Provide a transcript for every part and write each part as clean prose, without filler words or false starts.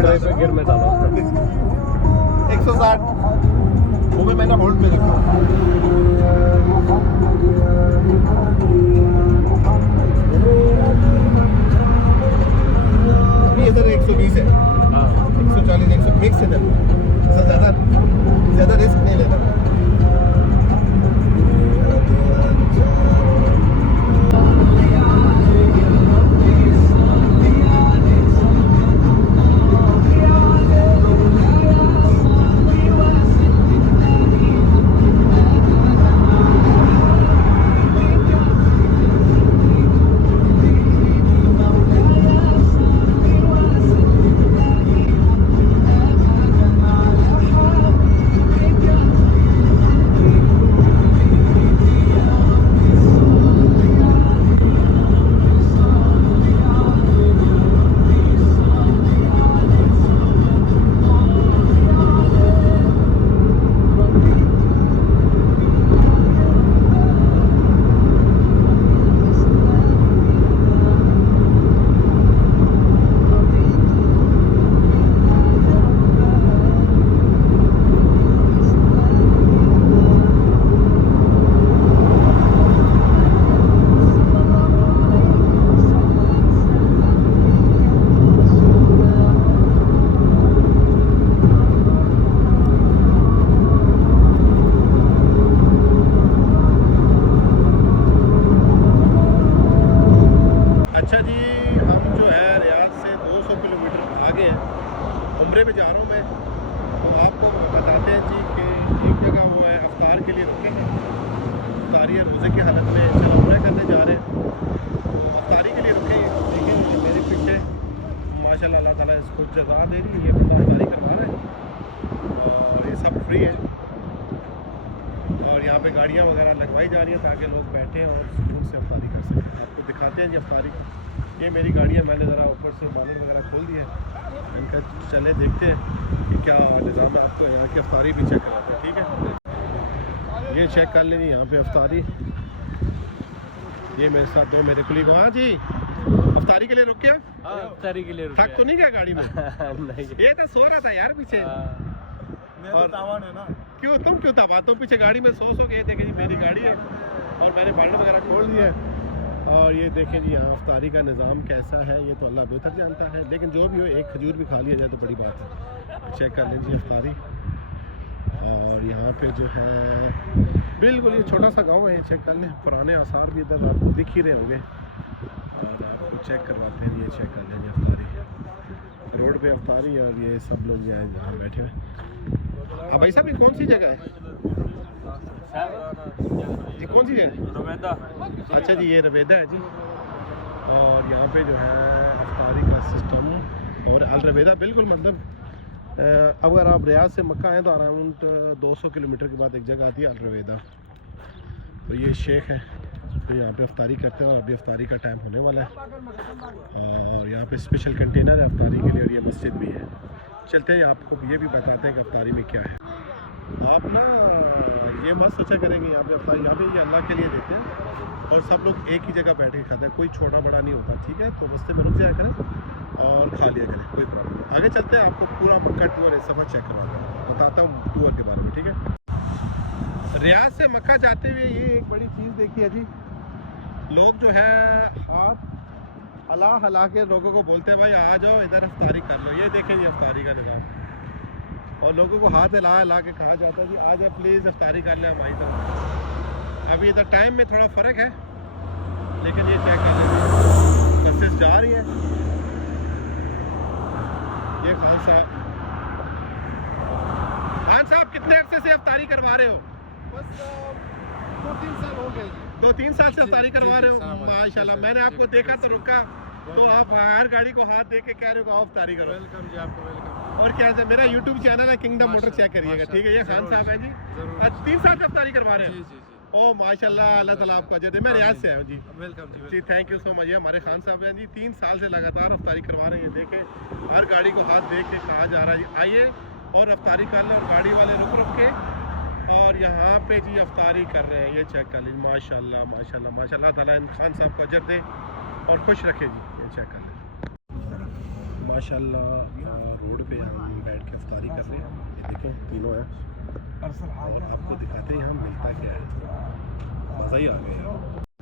पड़ा पे गियर में डालो 160 वो भी मैंने होल्ड पे रखा। अभी इधर 120 है, 140 100 मिक्स है, ज़्यादा रिस्क नहीं लेना। अच्छा जी, हम जो है रियाद से 200 किलोमीटर आगे हैं, उम्रे पे जा रहा हूँ मैं। तो आपको बताते हैं जी कि एक जगह वो है अफ्तार के लिए रुकेंगे, अफ्तारी है रोज़े की हालत में, चलो उम्रा करने जा रहे हैं तो अफ्तारी के लिए रुकेंगे। देखें मेरे पीछे माशाल्लाह अल्लाह ताला इसको जज़ा दे रही है, ये बंदा अफ्तारी करवा रहा है और ये सब फ्री है। और यहाँ पे गाड़ियाँ वगैरह लगवाई जा रही हैं ताकि लोग बैठें और सुकून से अफ्तारी कर सकें। आपको दिखाते हैं जी अफ्तारी। ये मेरी गाड़ी है, मैंने ज़रा ऊपर से बानर वगैरह खोल दिया है, इनका चले देखते हैं कि क्या निज़ाम है। आपको यहाँ की अफ्तारी भी चेक कराते हैं, ठीक है। ये चेक कर लेंगे यहाँ पे अफ्तारी। ये मेरे साथ दो मेरे कुलीग। हाँ जी, अफ्तारी के लिए रुक गया? अफ्तारी के लिए थक तो नहीं गया गाड़ी में? नहीं, ये तो सो रहा था यार पीछे। और तावान है ना, क्यों तुम क्यों था बात? तुम पीछे गाड़ी में सो गए। देखें जी मेरी गाड़ी है और मैंने बाल्ट वगैरह खोल दिया है। और ये देखें जी यहाँ अफ्तारी का निज़ाम कैसा है, ये तो अल्लाह बेहतर जानता है, लेकिन जो भी हो एक खजूर भी खा लिया जाए तो बड़ी बात है। चेक कर लीजिए अफ्तारी। और यहाँ पे जो है बिल्कुल ये छोटा सा गांव है, ये चेक कर लें। पुराने आसार भी इधर आपको दिख ही रहे होंगे। और आपको चेक करवाते हैं, ये चेक कर लेंगे अफ्तारी, रोड पे अफ्तारी। और ये सब लोग जो है यहाँ बैठे हुए। अब भाई साहब ये कौन सी जगह है जी, कौन सी जगह? रवेदा। अच्छा जी, ये रवेदा है जी। और यहाँ पे जो है अफ्तारी का सिस्टम और अल रवेदा बिल्कुल मतलब अगर आप रियाद से मक्का आए तो अराउंड 200 किलोमीटर के बाद एक जगह आती है अल रवेदा। तो ये शेख है तो यहाँ पे अफ्तारी करते हैं और अभी अफ्तारी का टाइम होने वाला है। और यहाँ पे स्पेशल कंटेनर है अफ्तारी के लिए और ये मस्जिद भी है। चलते हैं आपको ये भी बताते हैं कि अफ्तारी में क्या है। आप ना ये मत सोचा करेंगे यहाँ पे अफ्तारी, यहाँ पे ये अल्लाह के लिए देते हैं और सब लोग एक ही जगह बैठ के खाते हैं, कोई छोटा बड़ा नहीं होता, ठीक है। तो रास्ते में रुक जाया करें और खा लिया करें, कोई प्रॉब्लम नहीं। आगे चलते हैं, आपको पूरा मक्का टूर इस सफ़र चेक करवाता हूँ, बताता हूँ टूर के बारे में, ठीक है। रियाद से मक्का जाते हुए ये एक बड़ी चीज़ देखी है जी, लोग जो है हाथ हला हला के लोगों को बोलते हैं भाई आ जाओ इधर अफ्तारी कर लो। ये देखें ये अफ्तारी का निज़ाम, और लोगों को हाथ हिला हिला के कहा जाता है जी आ जाओ प्लीज़ अफ्तारी कर लें हमारी तरफ। अभी इधर टाइम में थोड़ा फ़र्क है, लेकिन ये चेक कर लें बसेस जा रही है। ये खान साहब कितने अरसे से अफ्तारी करवा रहे हो? बस 2-3 साल हो गए। 2-3 साल से अफ्तारी करवा रहे हो, माशाल्लाह। मैंने आपको देखा तो रुका, तो आप हर गाड़ी को हाथ दे के कह रहे हो आओ अफ्तारी करो। वेलकम जी, आपको वेलकम। और क्या है, मेरा यूट्यूब चैनल है किंगडम मोटर, चेक करिएगा, ठीक है। ये खान साहब है जी, 3 साल से अफ्तारी करवा रहे हैं। जी जी जी, ओ माशाल्लाह, अल्लाह ताला आपको अजर दे। मैं रियाद से आया हूँ जी। वेलकम जी। जी थैंक यू सो मच। ये हमारे खान साहब हैं जी, 3 साल से लगातार अफ्तारी करवा रहे हैं। ये देखें हर गाड़ी को हाथ दे के कहा जा रहा है आइए और अफ्तारी कर लें, और गाड़ी वाले रुक रुक के और यहाँ पे जी अफ्तारी कर रहे हैं। ये चेक कर लीजिए, माशाल्लाह माशाल्लाह माशाल्लाह, ताला इन खान साहब को अजर दे और खुश रखे जी। ये चेक कर लें माशाल्लाह रोड पे हम बैठ के इफ्तारी कर रहे हैं। ये देखें तीनों हैं और आपको दिखाते हैं हम मिलता क्या है। मज़ा ही आ गया।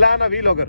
ला ना व्लॉगर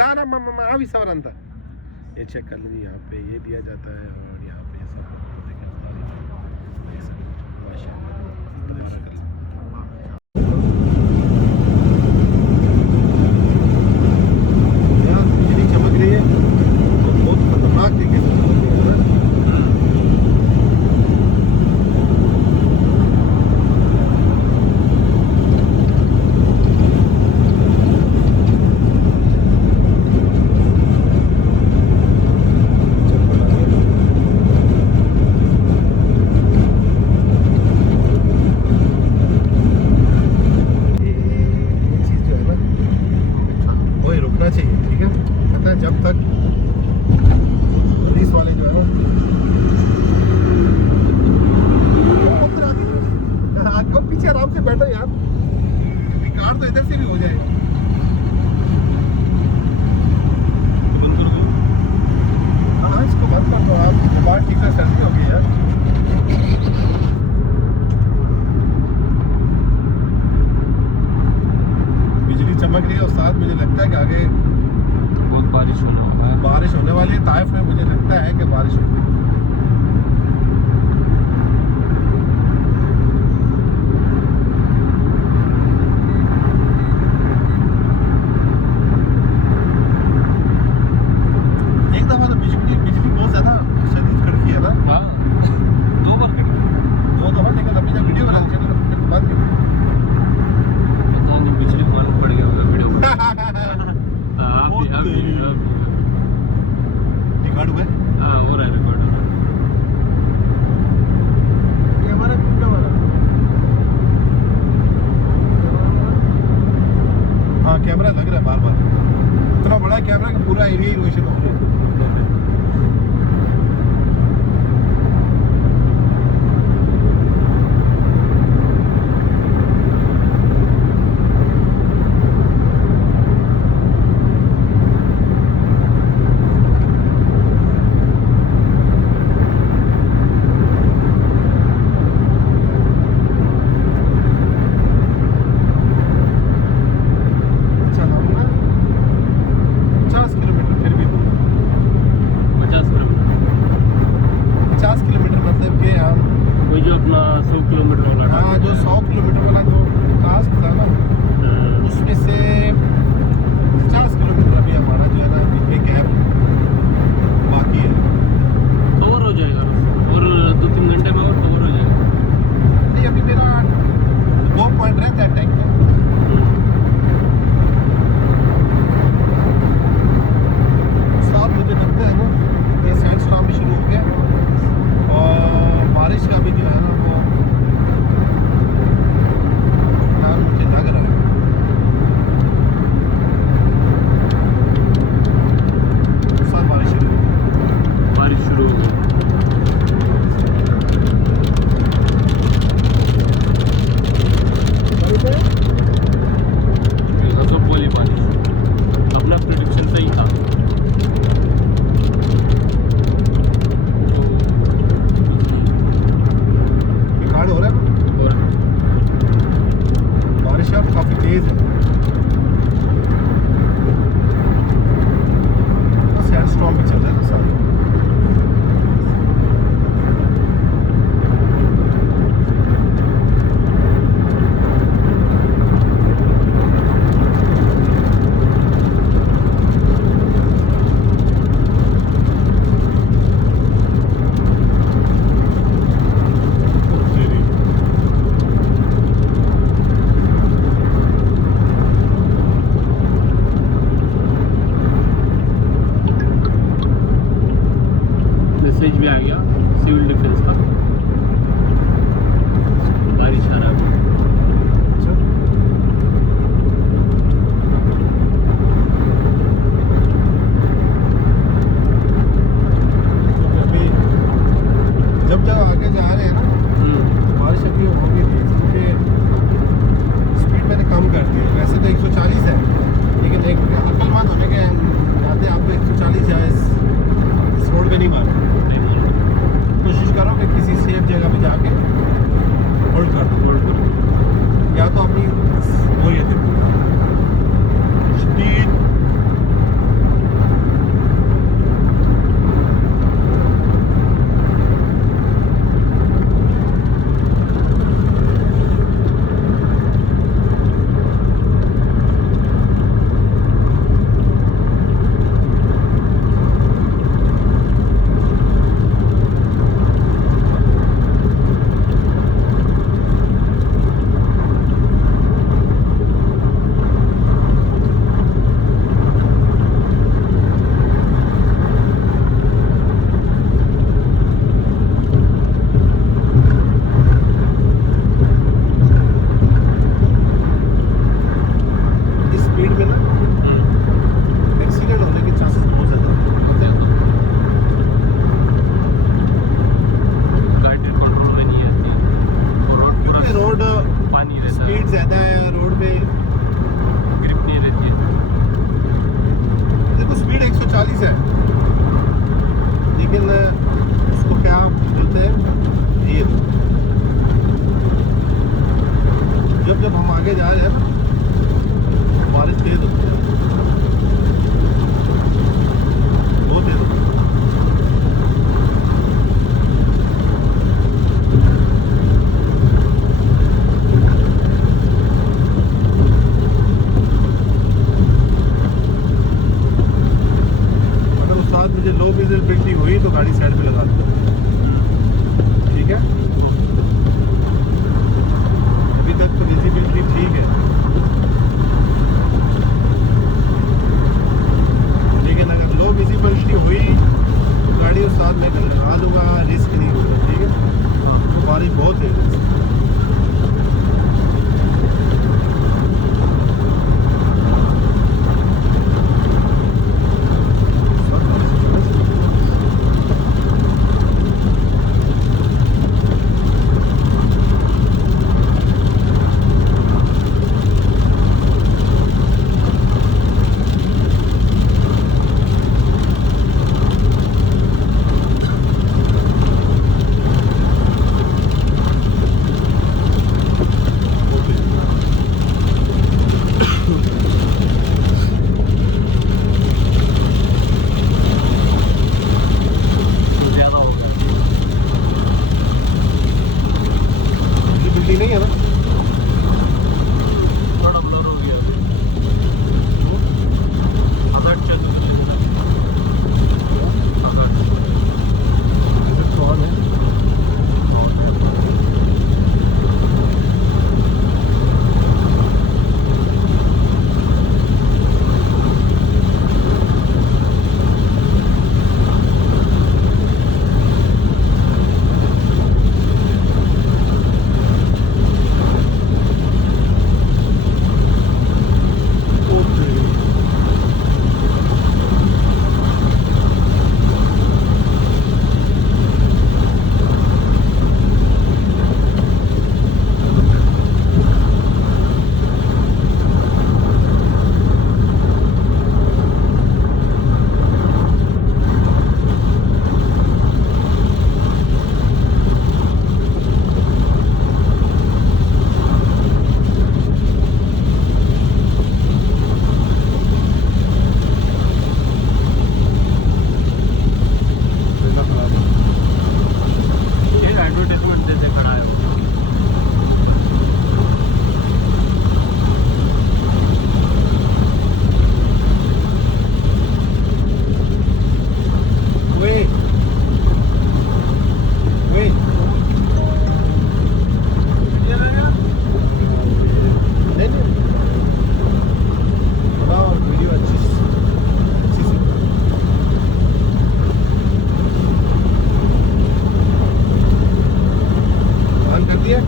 ला ना मैं भी सवर अंतर ये चेक कर लीजिए। यहाँ पे ये दिया जाता है और यहाँ पे ये सब देखें इफ्तारी देख सकते हैं। माशाल्लाह यार बिजली चमक रही है तो बहुत खतरनाक तरीके से चमक रही है ना। रुकना चाहिए ठीक है। पता है जब तक पुलिस वाले जो है ना उधर आगे पीछे आराम से बैठो यार। रिकॉर्ड तो इधर से भी हो जाएगा। हाँ इसको बंद कर दो आप। बात ठीक से सेल्फी होगी यार। बिजली चमक रही है और साथ मुझे लगता है कि आगे बहुत बारिश होने वाला है। बारिश होने वाली है। ताइफ में मुझे लगता है कि बारिश होगी। एक दफा तो बिजली बहुत ज्यादा शदीद कड़की है ना। हाँ 2 बार कट गई। 2 दफा लेकिन अभी जब वीडियो बना चलो फिर बात नहीं। पता नहीं बिजली मालूम पड़ गया होगा वीडियो में। अभी रिकॉर्ड हुआ है। हाँ हो रहा है रिकॉर्ड हो रहा है। ये हमारा कुत्ता वाला हाँ कैमरा लग रहा है बार बार। इतना बड़ा कैमरा कि पूरा एरिया ही रोशन हो गया। अच्छा हम ना 50 किलोमीटर फिर भी दूर में जाके होल्ड कर दो, या तो अपनी वो ये देखो स्पीड जब हम आगे जा रहे हैं ना बारिश तेज होती है, बहुत तेज होती है। अगर उस साथ मुझे लो विजिबिलिटी हुई तो गाड़ी साइड पे लगा दो, ठीक है। अभी तक तो विजिबिलिटी ठीक है, लेकिन अगर लो विजिबिलिटी हुई तो गाड़ी उस साथ में लगा दूंगा, रिस्क नहीं होगा, ठीक है। बारिश बहुत है। नहीं है ना, थोड़ा ब्लर हो गया अलर्ट चल कौन है? एडवर्टाइजमेंट जैसे खड़ा है। Wait. वीडियो अच्छी से ऑन कर दिया।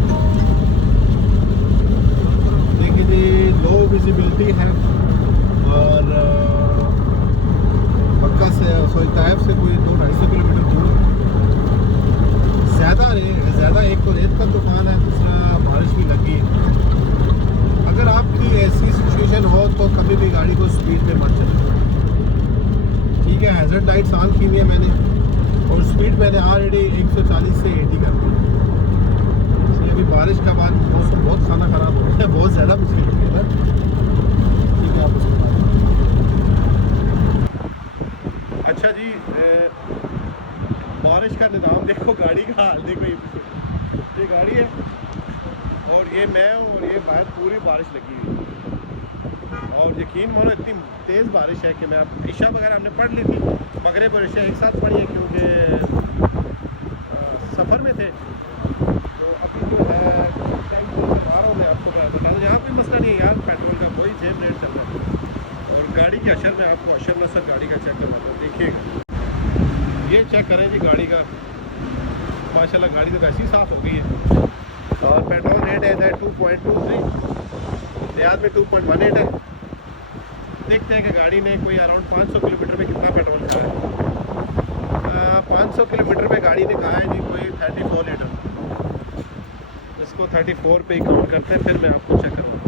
देखिए जी, लो विजिबिलिटी है और पक्का से ताइफ से कोई 200-250 किलोमीटर दूर। ज़्यादा एक तो रेत का तूफान है, दूसरा बारिश भी लगी है। अगर आपकी ऐसी सिचुएशन हो तो कभी भी गाड़ी को स्पीड पे मत चलाएं, ठीक है। हैज़र्ड लाइट्स ऑन की हुई है मैंने और स्पीड मैंने ऑलरेडी 140 से 80 कर दी। अभी बारिश का बाद मौसम बहुत खाना ख़राब हो गया है, बहुत ज़्यादा मुश्किल हो गया ना। ठीक है आप उसको अच्छा जी बारिश का निज़ाम देखो, गाड़ी का हाल देखो, ये गाड़ी है और ये मैं हूँ और ये बाहर पूरी बारिश लगी हुई है। और यकीन मानो इतनी तेज़ बारिश है कि मैं अब ईशा वगैरह हमने पढ़ ली थी, मगरिब और ईशा एक साथ पढ़ी है क्योंकि सफ़र में थे। तो अभी जो है टाइम बता रहा हूँ मैं आपको, बता दूँ यहाँ कोई मसला नहीं है यार, पेट्रोल का कोई सेम रेट चल रहा है। और गाड़ी के अशर में आपको अशर नसर गाड़ी का चेक करवाता हूँ, देखिएगा ये चेक करें जी गाड़ी का, माशाल्लाह गाड़ी तो वैसी साफ़ हो गई है। और पेट्रोल रेट है 2.23, रियाद में 2.18 है। देखते हैं कि गाड़ी ने कोई अराउंड 500 किलोमीटर में कितना पेट्रोल खाया है। 500 किलोमीटर में गाड़ी ने कहा है जी कोई 34 लीटर। इसको 34 पे ही काउंट करते हैं, फिर मैं आपको चेक करूँगा।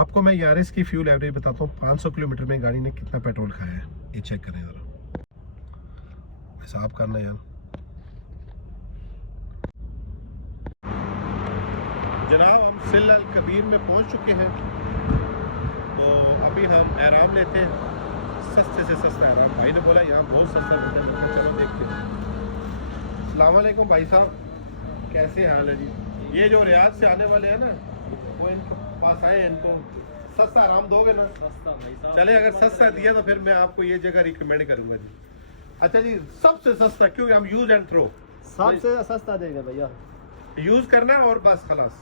आपको मैं यारिस की फ्यूल एवरेज बताता हूँ, 500 किलोमीटर में गाड़ी ने कितना पेट्रोल खाया है, ये चेक करें ज़रा, हिसाब करना यार। जनाब हम सिल अल कबीर में पहुंच चुके हैं, तो अभी हम एहराम लेते हैं, सस्ते से सस्ता एहराम। भाई ने बोला यहाँ बहुत सस्ता मिलता है, मैं चलो देखते हैं। अस्सलाम वालेकुम भाई साहब, कैसे हाल है जी? ये जो रियाद से आने वाले हैं ना, वो इनके पास आए, इनको सस्ता आराम दोगे ना? सस्ता भाई साहब, चले अगर सस्ता दिया तो फिर मैं आपको ये जगह रिकमेंड करूँगा जी। अच्छा जी, सबसे सस्ता क्योंकि हम यूज़ एंड थ्रो, सबसे सस्ता देगा भैया। यूज़ करना है और बस खलास।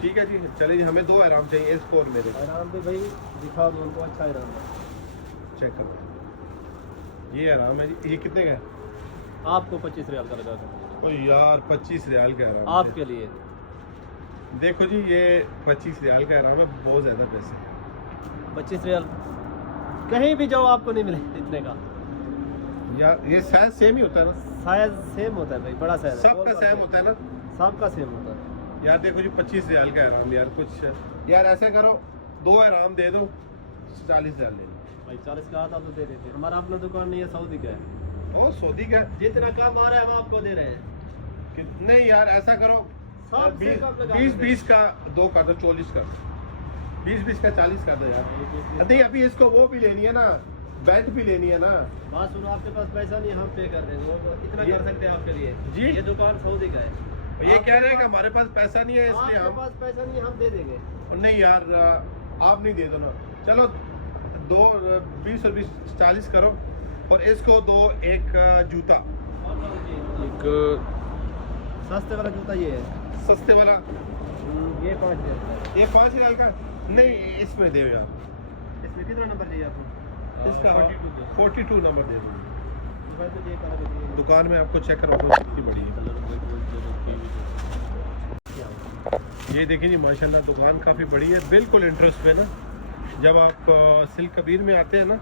ठीक है जी, चलिए हमें 2 आराम चाहिए, इसको और मेरे। आराम पे भाई दिखा दो उनको, अच्छा आराम है। चेक करो, ये आराम है जी। ये कितने का है? आपको 25 रियाल का लगा दूंगा। ओ यार 25 रियाल का आराम आपके लिए है। देखो जी ये 25 रियाल का आराम है, बहुत ज़्यादा पैसे। 25 रियाल कहीं भी जाओ आपको नहीं मिले इतने का। यार ये साइज सेम ही होता है ना? साइज सेम होता है भाई, बड़ा साइज सबका सेम होता है ना? सबका सेम होता है। यार देखो जी 25 रियाल का आराम, यार कुछ यार ऐसे करो 2 आराम दे दो, 40 रियाल ले लो। भाई 40 का आता तो दे देते, हमारा अपना दुकान नहीं है, सऊदी का है। ओ सऊदी का? जितना कम आ रहा है हम आपको दे रहे हैं। नहीं यार ऐसा करो, सबसे कम लगा 20 का 2 कर दो, 40 का 20 का 40 कर दो यार। नहीं अभी इसको वो भी लेनी है ना, बेल्ट भी लेनी है ना। बात सुनो, आपके पास पैसा नहीं है, हम पे कर देंगे, वो इतना ये- कर सकते हैं आपके लिए जी। ये दुकान सऊदी का है। ये कह रहे हैं कि हमारे पास पैसा नहीं है इसलिए आपके हम, पास पैसा नहीं है, हम दे देंगे। नहीं यार आप नहीं दे दो ना, चलो 2 20 और 20 40 करो, और इसको दो एक जूता, एक सस्ते वाला जूता ये है, सस्ते वाला ये 5 रियाल। ये 5 रियाल का। नहीं इसमें दे यार, इसमें कितना नंबर चाहिए आपको? इसका 42 नंबर दे दो। भाई तो ये कलर है। दुकान में आपको चेक करवा दो कितनी बड़ी है। ये देखिए जी माशाल्लाह दुकान काफ़ी बड़ी है, बिल्कुल इंटरेस्ट पे ना। जब आप सिल कबीर में आते हैं ना,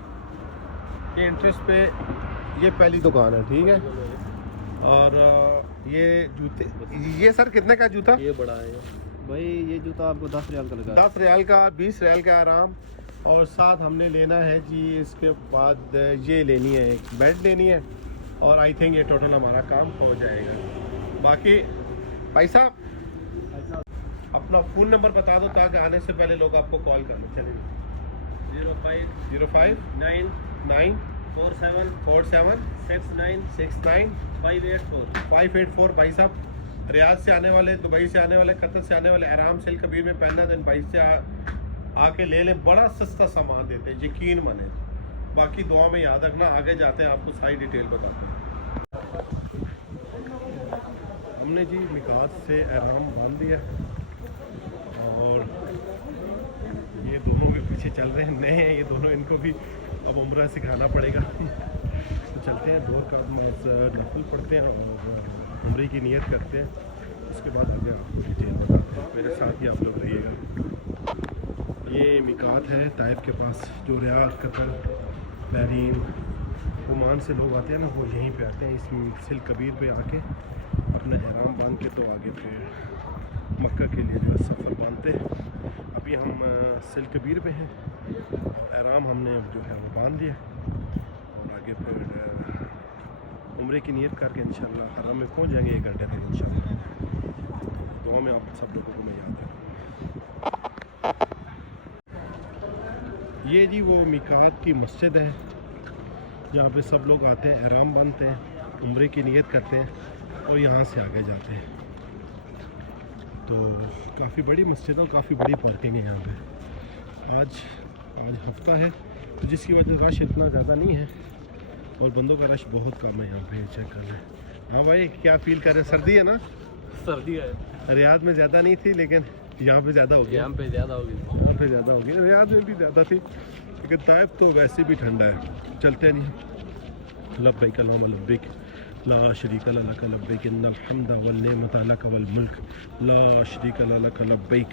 ये इंटरेस्ट पे ये पहली दुकान है, ठीक है। और ये जूते, ये सर कितने का जूता? ये बड़ा है भाई, ये जूता आपको 10 रियाल का लगा। 10 रियाल का, 20 रियाल का आराम। और साथ हमने लेना है जी, इसके बाद ये लेनी है, एक बेल्ट लेनी है, और आई थिंक ये टोटल हमारा काम हो जाएगा। बाकी भाई साहब अपना फ़ोन नंबर बता दो ताकि आने से पहले लोग आपको कॉल कर लें। चलिए 05 9 9 47 47 69 69 584। 584। भाई साहब रियाद से आने वाले, दुबई से आने वाले, कतर से आने वाले, आराम सिल कबीर में पहनना दिन भाई से आके ले लें, बड़ा सस्ता सामान देते हैं, यकीन माने। बाकी दुआ में याद रखना, आगे जाते हैं आपको सारी डिटेल बताते हैं। हमने जी मिकात से एहराम बांध दिया और ये दोनों भी पीछे चल रहे हैं, नए हैं ये दोनों, इनको भी अब उम्रा सिखाना पड़ेगा। तो चलते हैं, 2 का नफल पढ़ते हैं और उम्रे की नियत करते हैं, उसके बाद आगे आपको डिटेल बताते हैं। मेरे साथ ही आप लोग रहिएगा। ये मिकात है ताइफ के पास, जो रियाद, कतर, बहरीन, ओमान से लोग आते हैं ना, वो यहीं पे आते हैं, इस सिल कबीर पे आके अपना एहराम बांध के तो आगे फिर मक्का के लिए जो है सफ़र बांधते हैं। अभी हम सिल कबीर पे हैं और एहराम हमने जो है वो बांध लिया, और आगे फिर उम्रे की नियत करके इंशाल्लाह हरम में पहुंच जाएंगे 1 घंटे तक इंशाल्लाह। दुआ में आप सब लोगों को मैं याद रखूँ। ये जी वो मिकात की मस्जिद है जहाँ पे सब लोग आते हैं, एहराम बांधते हैं, उम्रे की नियत करते हैं और यहाँ से आगे जाते हैं। तो काफ़ी बड़ी मस्जिद है और काफ़ी बड़ी पार्किंग है यहाँ पे। आज हफ्ता है तो जिसकी वजह से रश इतना ज़्यादा नहीं है और बंदों का रश बहुत कम है यहाँ पे। चेक कर रहे हैं। हाँ भाई, क्या फील कर रहे हैं? सर्दी है ना? सर्दी है। रियाद में ज़्यादा नहीं थी लेकिन यहाँ पे ज़्यादा होगी। यहाँ पे ज़्यादा होगी। यहाँ पे ज़्यादा होगी, रियाद में भी ज़्यादा थी लेकिन ताइफ तो वैसे भी ठंडा है। चलते नहीं। लब्बैक अल्लाहुम्मा लब्बैक ला शरीका लक लब्बैक इन्नल हम्द वल निअमत लक वल मुल्क ला शरीका लक लब्बैक।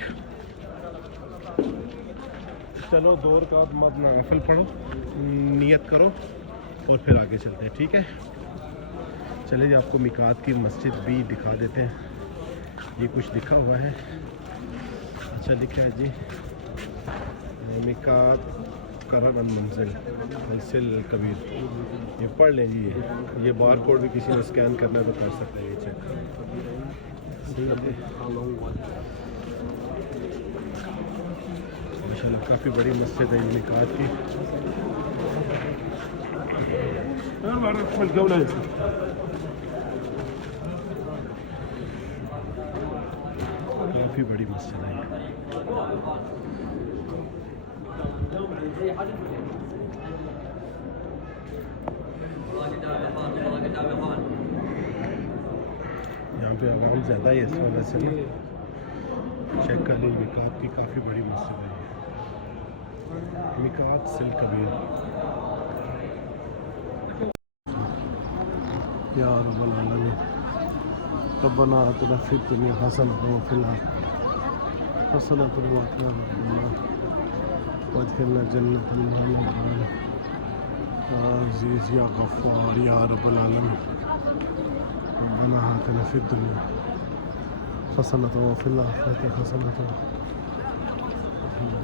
चलो 2 रकात मत नफल पढ़ो, नियत करो और फिर आगे चलते हैं, ठीक है? चले जी, आपको मिकात की मस्जिद भी दिखा देते हैं। ये कुछ लिखा हुआ है, अच्छा लिखा है जी, मिकात करन मंजिल सिल कबीर। ये पढ़ लें जी। ये बार कोड भी किसी ने स्कैन करना है तो कर सकते हैं। ये चेक माशाल्लाह काफ़ी बड़ी मस्जिद है ये मिकात की। काफ़ी बड़ी मस्जिद है। यहाँ पे आराम ज़्यादा है इस वजह से ना। चेक कर लीजिए, मिकात की काफ़ी बड़ी मस्जिद है ये, मिकात सिल कबीर। या रब्बल आलमीन रब्बना आतिना फिद दुनिया हसनतन व फिल आखिरति हसनतन व क़िना वदखिलना जन्नतल मुनव्वरीन या अज़ीज़ या गफ़्फ़ार या रब्बल आलमीन रब्बना आतिना फिद दुनिया हसनतन व फिल आखिरति हसनतन वक़िना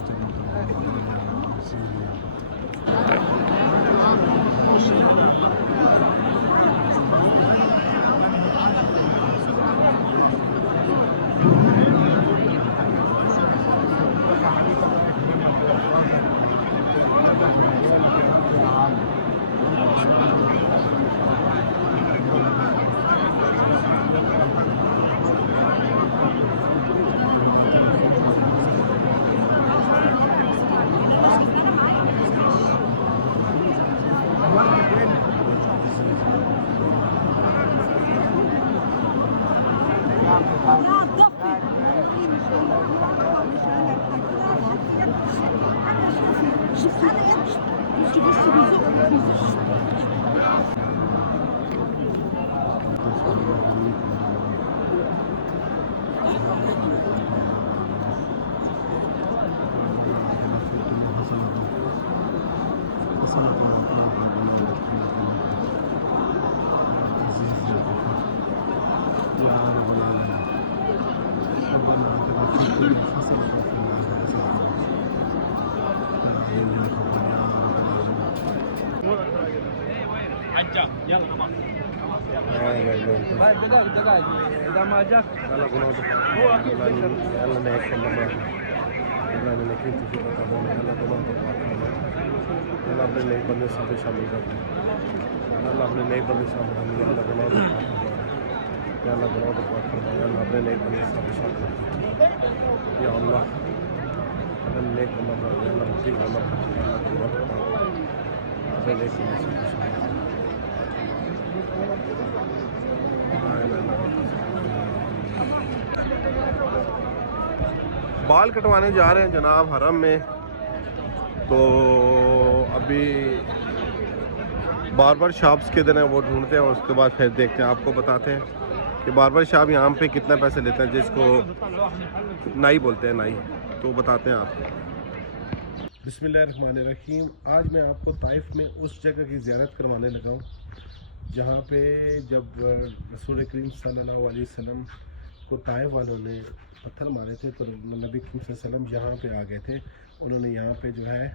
अज़ाबन्नार अपने नए बंदे साथ शामिल कर दें। अल्लाह अपने नए बंदे शामिल कर दें। अल्लाह गुनाह तो पाक कर दे। अल्लाह अपने नए बंदे साथ शामिल कर दे। या अल्लाह अपने नए बंदा कर दे। अल्लाह मुझे गुनाह कर दे। अल्लाह गुनाह तो पाक अपने नए बंदे साथ शामिल कर दे। बाल कटवाने जा रहे हैं जनाब हरम में, तो अभी बार्बर शॉप्स के दिन है वो ढूंढते हैं और उसके बाद फिर देखते हैं, आपको बताते हैं कि बार्बर शॉप यहाँ पे कितने पैसे लेते हैं, जिसको नाई बोलते हैं, नाई, तो बताते हैं आपको। बिस्मिल्लाहिर्रहमानिर्रहीम। आज मैं आपको ताइफ में उस जगह की ज़ियारत करवाने लगा हूँ जहाँ पे जब रसूल करीम सल्लल्लाहु अलैहि वसल्लम को ताइफ वालों ने पत्थर मारे थे तो नबी करीम सल्लल्लाहु अलैहि वसल्लम यहाँ पे आ गए थे। उन्होंने यहाँ पे जो है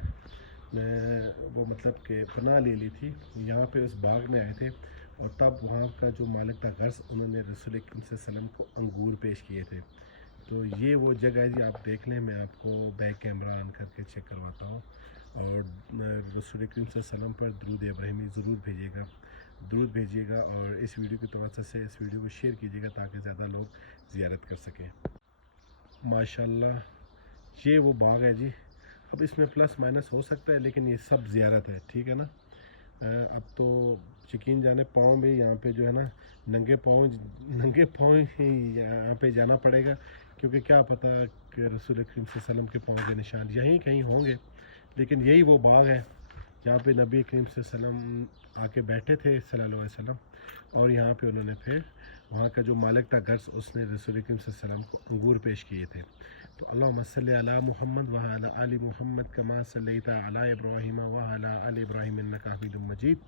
वो मतलब कि पनाह ले ली थी, यहाँ पे उस बाग में आए थे और तब वहाँ का जो मालिक था गर्स, उन्होंने रसूल करीम सल्लल्लाहु अलैहि वसल्लम को अंगूर पेश किए थे। तो ये वो जगह है जी, आप देख लें, मैं आपको बैक कैमरा ऑन करके चेक करवाता हूँ। और रसूल करीम सल्लल्लाहु अलैहि वसल्लम पर दुरूद इब्राहिमी ज़रूर भेजिएगा, दुरूद भेजिएगा। और इस वीडियो की तवज्जो से इस वीडियो को शेयर कीजिएगा ताकि ज़्यादा लोग ज़ियारत कर सकें। माशाल्लाह ये वो बाग है जी। अब इसमें प्लस माइनस हो सकता है, लेकिन ये सब ज़ियारत है, ठीक है ना। अब तो यकीन जाने पाँव में यहाँ पे जो है ना नंगे पाँव ही यहाँ पे जाना पड़ेगा, क्योंकि क्या पता कि रसूल करीम सल्लल्लाहु अलैहि वसल्लम के पाँव के निशान यहीं कहीं होंगे। लेकिन यही वो बाग है जहाँ पे नबी करीम सल्लल्लाहु अलैहि वसल्लम आके बैठे थे सल्लल्लाहु अलैहि वसल्लम, और यहाँ पे उन्होंने फिर वहाँ का जो मालिक था गर्स, उसने रसूल करीम सल्लल्लाहु अलैहि वसल्लम को अंगूर पेश किए थे। तो अल्लाहुम्मा सल्ली अला मुहम्मद व अला आलि मुहम्मद कमा सल्लैता अला इब्राहीम व अला आलि इब्राहीम इन्नका हमीदुम मजीद।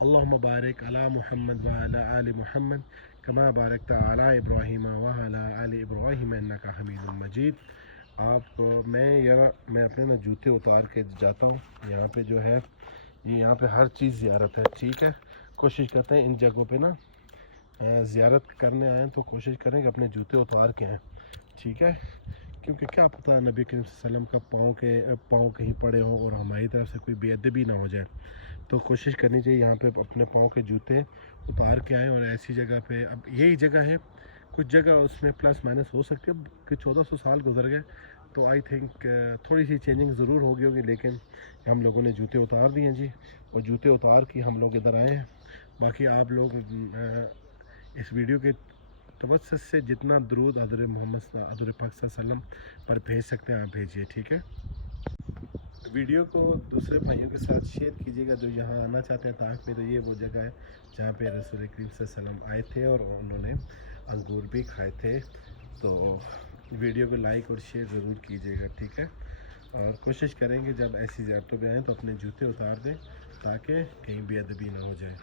अल्लाहुम्मा बारिक अला मुहम्मद व अला आलि मुहम्मद कमा बारकता अला इब्राहीम व अला आलि इब्राहीम इन्नका हमीदुम मजीद। आप मैं अपने ना जूते उतार के जाता हूँ। यहाँ पे जो है ये यहाँ पे हर चीज़ ज़ियारत है, ठीक है। कोशिश करते हैं इन जगहों पे ना ज़ियारत करने आएँ तो कोशिश करें कि अपने जूते उतार के आएँ, ठीक है। क्योंकि क्या पता नबी करीम सल्लल्लाहु अलैहि वसल्लम का पाँव कहीं पड़े हों और हमारी तरफ से कोई बेअदबी ना हो जाए। तो कोशिश करनी चाहिए यहाँ पे अपने पाँव के जूते उतार के आएँ। और ऐसी जगह पे अब यही जगह है, कुछ जगह उसमें प्लस माइनस हो सकती है कि 1400 साल गुजर गए, तो आई थिंक थोड़ी सी चेंजिंग ज़रूर होगी, लेकिन हम लोगों ने जूते उतार दिए हैं जी, और जूते उतार के हम लोग इधर आए हैं। बाकी आप लोग इस वीडियो के तवज्जो से जितना दुरूद हज़रत मोहम्मद हज़रत पाक सल्लल्लाहु अलैहि वसल्लम पर भेज सकते हैं आप भेजिए, ठीक है। वीडियो को दूसरे भाइयों के साथ शेयर कीजिएगा जो यहाँ आना चाहते हैं ताकि में। तो ये वो जगह है जहाँ पे रसूल करीम सल्लल्लाहु अलैहि वसल्लम आए थे और उन्होंने अंगूर भी खाए थे। तो वीडियो को लाइक और शेयर ज़रूर कीजिएगा, ठीक है। और कोशिश करेंगे जब ऐसी ज़ियारतों पे आएँ तो अपने जूते उतार दें ताकि कहीं बेअदबी ना हो जाए।